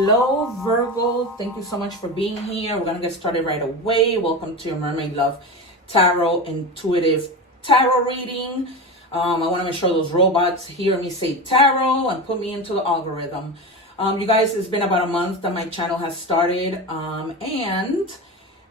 Hello, Virgo. Thank you so much for being here. We're going to get started right away. Welcome to your Mermaid Love Tarot Intuitive Tarot reading. I want to make sure those robots hear me say tarot and put me into the algorithm. You guys, it's been about a month that my channel has started, and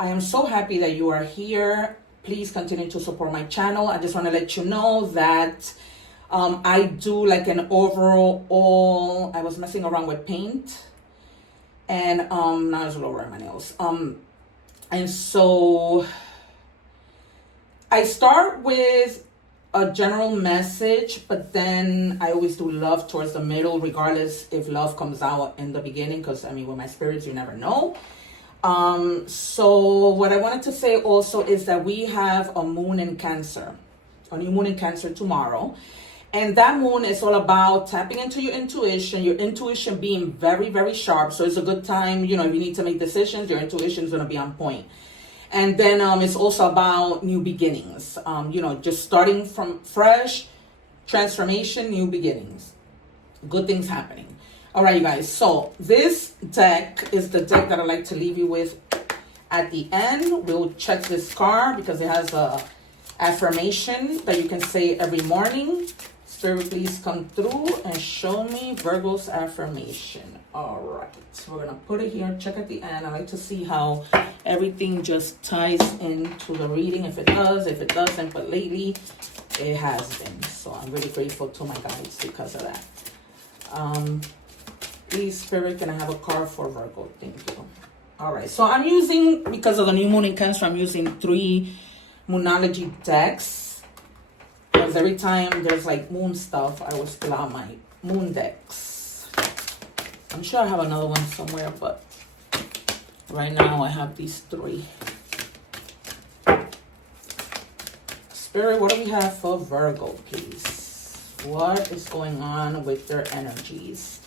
I am so happy that you are here. Please continue to support my channel. I just want to let you know that I do like an overall, I was messing around with paint, and now it's lower my nails. And so I start with a general message, but then I always do love towards the middle, regardless if love comes out in the beginning, because I mean, with my spirits, you never know. So what I wanted to say also is that we have a moon in Cancer, a new moon in Cancer tomorrow. And that moon is all about tapping into your intuition being very, very sharp. So it's a good time, you know, if you need to make decisions, your intuition is going to be on point. And then it's also about new beginnings, you know, just starting from fresh, transformation, new beginnings, good things happening. All right, you guys. So this deck is the deck that I like to leave you with at the end. We'll check this card because it has a affirmation that you can say every morning. Spirit, please come through and show me Virgo's affirmation. All right, so we're gonna put it here, check at the end. I like to see how everything just ties into the reading, if it does, if it doesn't, but lately it has been. So I'm really grateful to my guides because of that. Please, Spirit, can I have a card for Virgo? Thank you. All right, so I'm using, because of the new moon in Cancer, I'm using 3 Moonology decks. Because every time there's like moon stuff, I will spill out my moon decks. I'm sure I have another one somewhere, but right now I have these 3. Spirit, what do we have for Virgo, please? What is going on with their energies?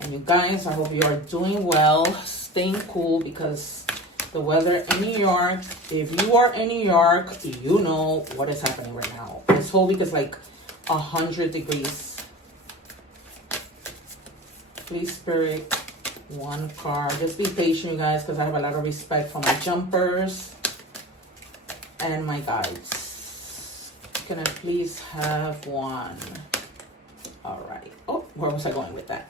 And you guys, I hope you are doing well, staying cool, because the weather in New York, if you are in New York, you know what is happening right now. This whole week is like 100 degrees. Please, Spirit, one card. Just be patient, you guys, because I have a lot of respect for my jumpers and my guides. Can I please have one? All right. Oh, where was I going with that?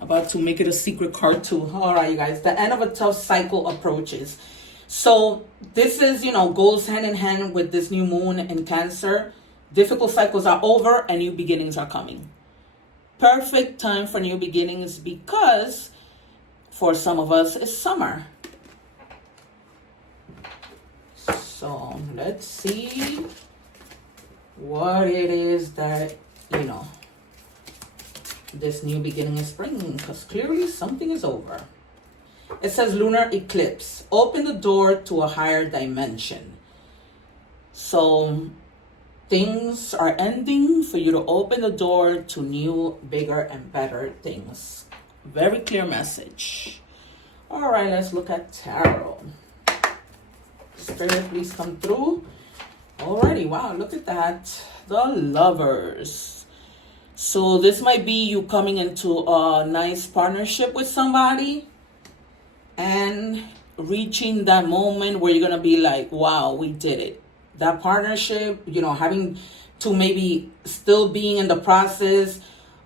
About to make it a secret card too. All right, you guys. The end of a tough cycle approaches. So this is, you know, goes hand in hand with this new moon in Cancer. Difficult cycles are over and new beginnings are coming. Perfect time for new beginnings because for some of us it's summer. So let's see what it is that, you know, this new beginning is bringing, because clearly something is over. It says lunar eclipse. Open the door to a higher dimension. So things are ending for you to open the door to new, bigger, and better things. Very clear message. All right, let's look at tarot. Spirit, please come through. Alrighty, wow, look at that. The Lovers. So this might be you coming into a nice partnership with somebody and reaching that moment where you're going to be like, wow, we did it. That partnership, you know, having to maybe still being in the process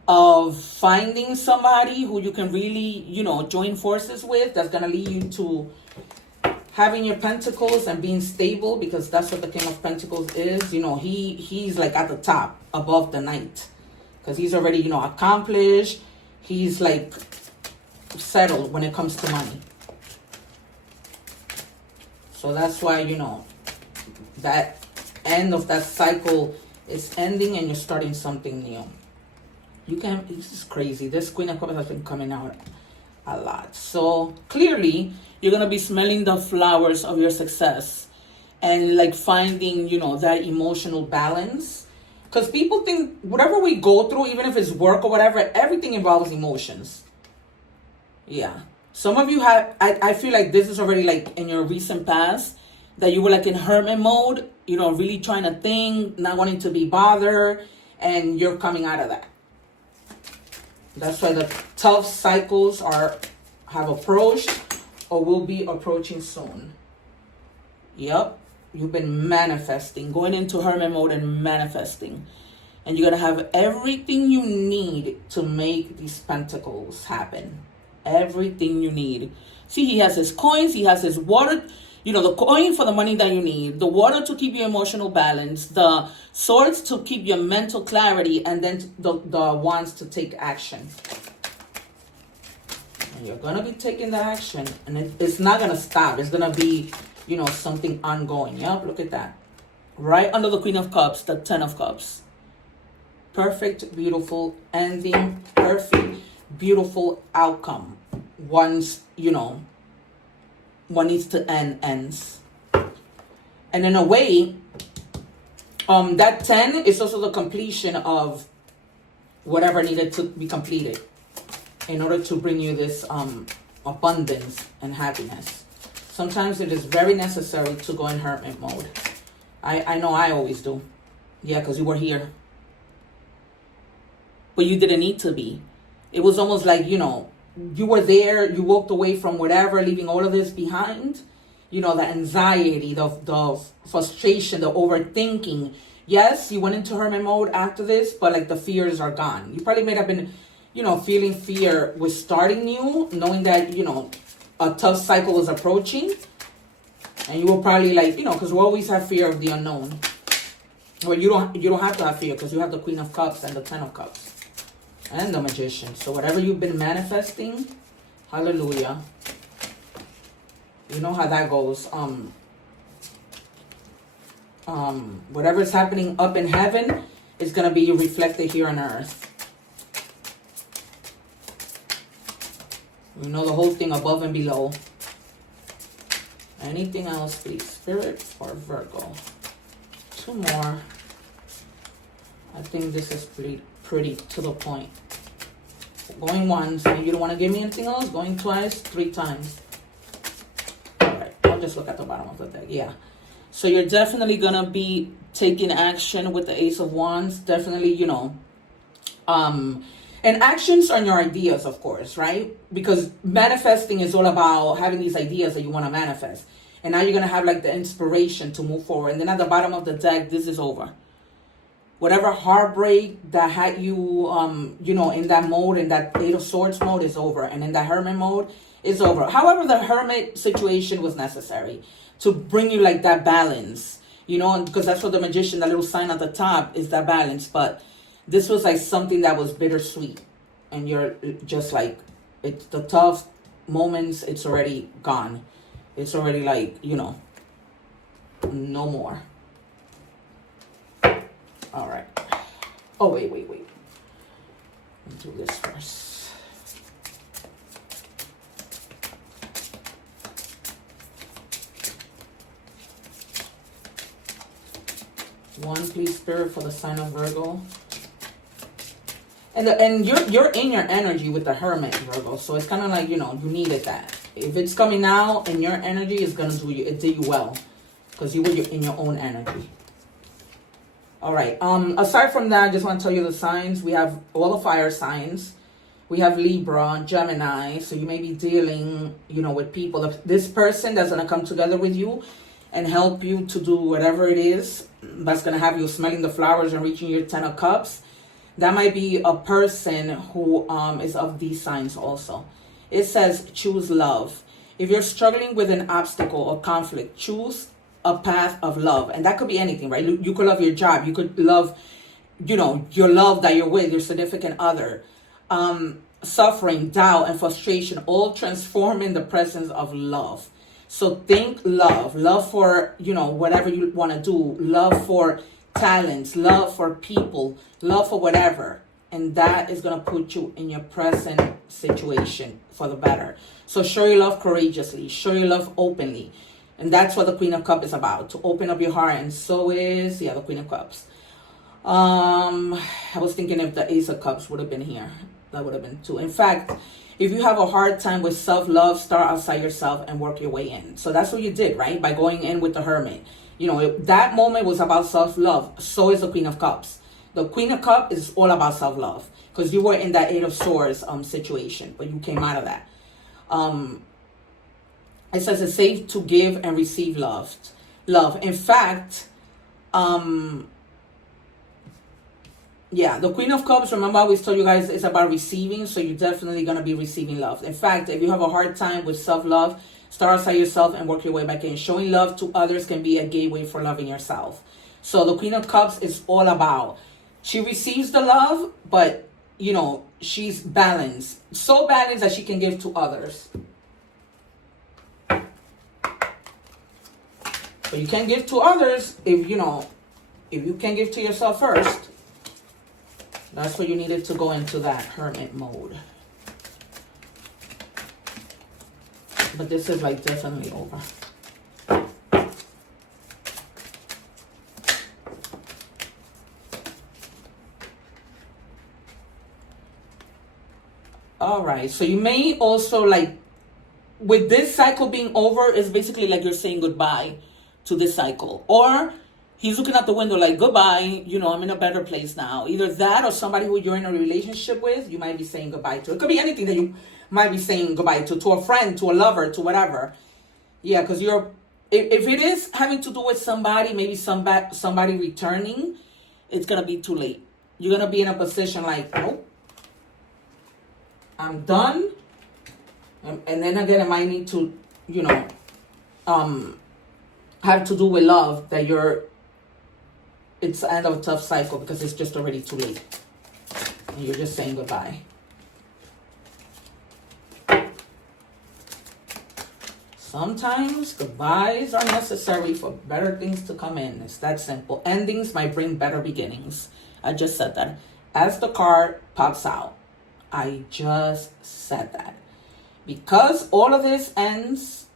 of finding somebody who you can really, you know, join forces with, that's going to lead you to having your pentacles and being stable, because that's what the King of Pentacles is. You know, he's like at the top above the Knight. Because he's already, you know, accomplished. He's like settled when it comes to money. So that's why, you know, that end of that cycle is ending and you're starting something new. You can, this is crazy. This Queen of Cups has been coming out a lot. So clearly you're going to be smelling the flowers of your success and like finding, you know, that emotional balance. Because people think whatever we go through, even if it's work or whatever, everything involves emotions. Yeah. Some of you have, I feel like this is already like in your recent past, that you were like in hermit mode, you know, really trying to think, not wanting to be bothered, and you're coming out of that. That's why the tough cycles have approached or will be approaching soon. Yep. You've been manifesting, going into hermit mode and manifesting. And you're going to have everything you need to make these pentacles happen. Everything you need. See, he has his coins. He has his water. You know, the coin for the money that you need. The water to keep your emotional balance. The swords to keep your mental clarity. And then the wands to take action. And you're going to be taking the action. And it's not going to stop. It's going to be, you know, something ongoing. Yep, look at that. Right under the Queen of Cups, the Ten of Cups. Perfect, beautiful ending. Perfect, beautiful outcome. Once, you know, what needs to end, ends. And in a way, that 10 is also the completion of whatever needed to be completed in order to bring you this abundance and happiness. Sometimes it is very necessary to go in hermit mode. I know I always do. Yeah, because you were here. But you didn't need to be. It was almost like, you know, you were there, you walked away from whatever, leaving all of this behind. You know, the anxiety, the frustration, the overthinking. Yes, you went into hermit mode after this, but like the fears are gone. You probably may have been, you know, feeling fear with starting new, knowing that, you know, a tough cycle was approaching. And you were probably like, you know, because we always have fear of the unknown. Well, you don't have to have fear because you have the Queen of Cups and the Ten of Cups. And the Magician. So whatever you've been manifesting, hallelujah. You know how that goes. Whatever is happening up in heaven is going to be reflected here on earth. You know the whole thing above and below. Anything else, please? Spirit or Virgo? Two more. I think this is pretty to the point. Going once, and you don't want to give me anything else. Going twice, 3 times. Alright, I'll just look at the bottom of the deck. Yeah. So you're definitely going to be taking action with the Ace of Wands. Definitely, you know. And actions on your ideas, of course, right? Because manifesting is all about having these ideas that you want to manifest. And now you're going to have like the inspiration to move forward. And then at the bottom of the deck, this is over. Whatever heartbreak that had you, you know, in that mode, in that Eight of Swords mode is over. And in the Hermit mode, it's over. However, the Hermit situation was necessary to bring you like that balance, you know, because that's what the Magician, that little sign at the top is that balance. But this was like something that was bittersweet. And you're just like, it's the tough moments, it's already gone. It's already like, you know, no more. All right. Oh, wait. Let me do this first. One, please, Spirit, for the sign of Virgo. And you're in your energy with the Hermit, Virgo. So it's kind of like, you know, you needed that. If it's coming now in your energy, it's going to do you, it did you well. Because you were in your own energy. All right. Aside from that, I just want to tell you the signs. We have all the fire signs. We have Libra, Gemini. So you may be dealing, you know, with people. This person that's going to come together with you and help you to do whatever it is that's going to have you smelling the flowers and reaching your 10 of Cups. That might be a person who is of these signs also. It says choose love. If you're struggling with an obstacle or conflict, choose a path of love. And that could be anything, right? You could love your job. You could love, you know, your love that you're with, your significant other. Suffering, doubt, and frustration all transform in the presence of love. So think love. Love for, you know, whatever you want to do. Love for talents. Love for people. Love for whatever. And that is going to put you in your present situation for the better. So show your love courageously. Show your love openly. And that's what the Queen of Cups is about. To open up your heart. And so is, yeah, the Queen of Cups. I was thinking if the Ace of Cups would have been here. That would have been 2. In fact, if you have a hard time with self-love, start outside yourself and work your way in. So that's what you did, right? By going in with the Hermit. You know, that moment was about self-love. So is the Queen of Cups. The Queen of Cups is all about self-love. because you were in that Eight of Swords situation, but you came out of that. It says it's safe to give and receive love. In fact, yeah, the Queen of Cups, remember I always told you guys it's about receiving, so you're definitely going to be receiving love. In fact, if you have a hard time with self-love, start outside yourself and work your way back in. Showing love to others can be a gateway for loving yourself. So the Queen of Cups is all about, she receives the love, but, you know, she's balanced. So balanced that she can give to others. But you can't give to others if, you know, if you can't give to yourself first. That's where you needed to go into that hermit mode. But this is like definitely over. All right. So you may also like, with this cycle being over, it's basically like you're saying goodbye to this cycle. Or he's looking out the window like, goodbye, you know, I'm in a better place now. Either that or somebody who you're in a relationship with, you might be saying goodbye to. It could be anything that you might be saying goodbye to a friend, to a lover, to whatever. Yeah, because you're, if it is having to do with somebody, maybe somebody returning, it's going to be too late. You're going to be in a position like, nope, I'm done. And then again, it might need to, you know, have to do with love, that it's the end of a tough cycle because it's just already too late. And you're just saying goodbye. Sometimes goodbyes are necessary for better things to come in. It's that simple. Endings might bring better beginnings. I just said that. As the card pops out, I just said that. Because all of this ends,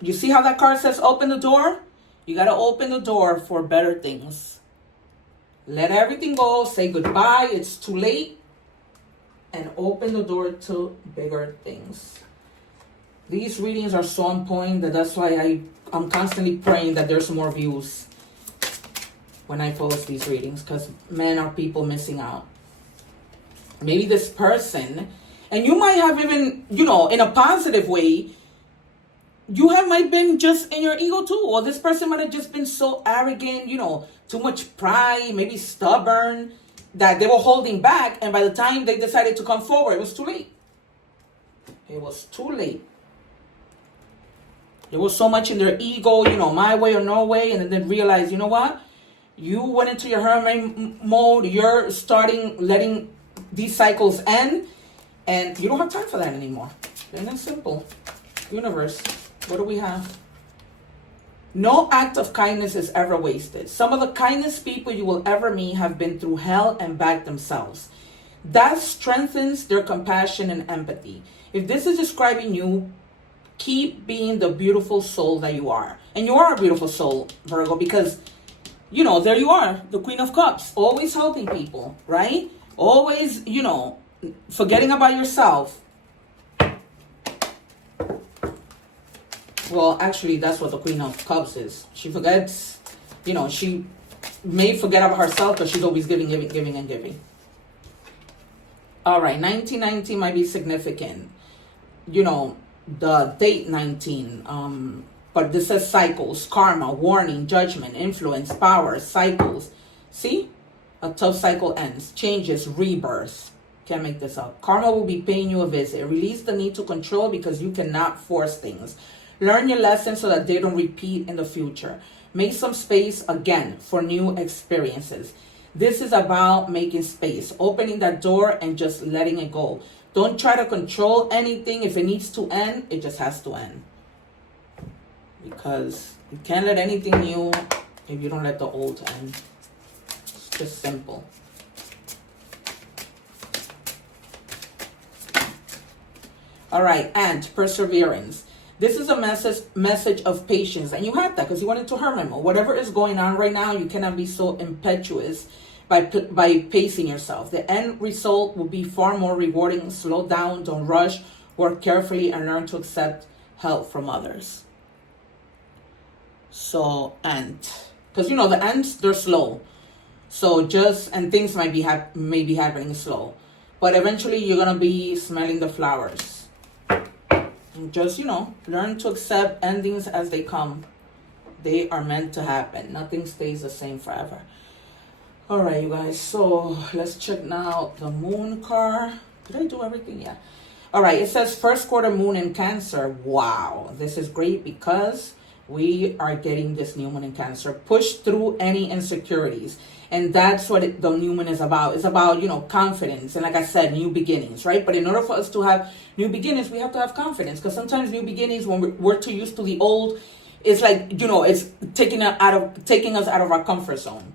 you see how that card says open the door? You got to open the door for better things. Let everything go. Say goodbye. It's too late. And open the door to bigger things. These readings are so on point that's why I'm constantly praying that there's more views when I post these readings. Because, man, are people missing out. Maybe this person, and you might have even, you know, in a positive way, you might been just in your ego too. Or this person might have just been so arrogant, you know, too much pride, maybe stubborn, that they were holding back. And by the time they decided to come forward, it was too late. It was too late. There was so much in their ego, you know, my way or no way. And then they realized, you know what? You went into your hermit mode. You're letting these cycles end. And you don't have time for that anymore. Isn't it simple? Universe, what do we have? No act of kindness is ever wasted. Some of the kindest people you will ever meet have been through hell and back themselves. That strengthens their compassion and empathy. If this is describing you, keep being the beautiful soul that you are. And you are a beautiful soul, Virgo, because, you know, there you are, the Queen of Cups, always helping people, right? Always, you know, forgetting about yourself. Well, actually, that's what the Queen of Cups is. She forgets, you know, she may forget about herself, but she's always giving, and giving. All right, 1919 might be significant. You know, the date 19, but this says cycles, karma, warning, judgment, influence, power, cycles. See? A tough cycle ends, changes, rebirth. Can't make this up. Karma will be paying you a visit. Release the need to control because you cannot force things. Learn your lessons so that they don't repeat in the future. Make some space again for new experiences. This is about making space, opening that door and just letting it go. Don't try to control anything. If it needs to end, it just has to end. Because you can't let anything new if you don't let the old end. It's just simple. All right, and perseverance. This is a message of patience. And you have that because you went into hermit mode. Whatever is going on right now, you cannot be so impetuous by pacing yourself. The end result will be far more rewarding. Slow down, don't rush, work carefully, and learn to accept help from others. So, and because you know the ends, they're slow. So and things might be happening slow. but eventually you're gonna be smelling the flowers. And just, learn to accept endings as they come. They are meant to happen. Nothing stays the same forever. All right, you guys. So let's check now the moon card. Did I do everything? Yeah. All right. It says first quarter moon in Cancer. Wow. This is great because we are getting this new moon in Cancer. Push through any insecurities. And that's what the new moon is about. It's about, confidence. And like I said, new beginnings, right? But in order for us to have new beginnings, we have to have confidence. Because sometimes new beginnings, when we're too used to the old, it's like, it's taking us out of our comfort zone.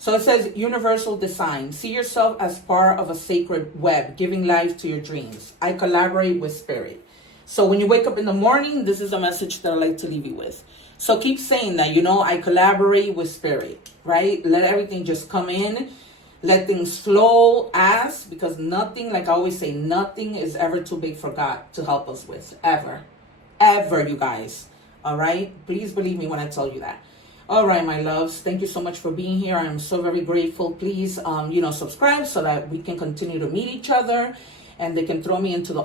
So it says universal design. See yourself as part of a sacred web, giving life to your dreams. I collaborate with spirit. So when you wake up in the morning, this is a message that I like to leave you with. So keep saying that, I collaborate with spirit, right? Let everything just come in. Let things flow because nothing, like I always say, nothing is ever too big for God to help us with. Ever. Ever, you guys. All right? Please believe me when I tell you that. All right, my loves. Thank you so much for being here. I am so very grateful. Please, subscribe so that we can continue to meet each other. And they can throw me into the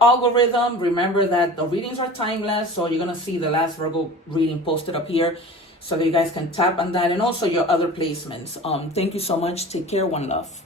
algorithm. Remember that the readings are timeless. So you're going to see the last Virgo reading posted up here so that you guys can tap on that. And also your other placements. Thank you so much. Take care. One love.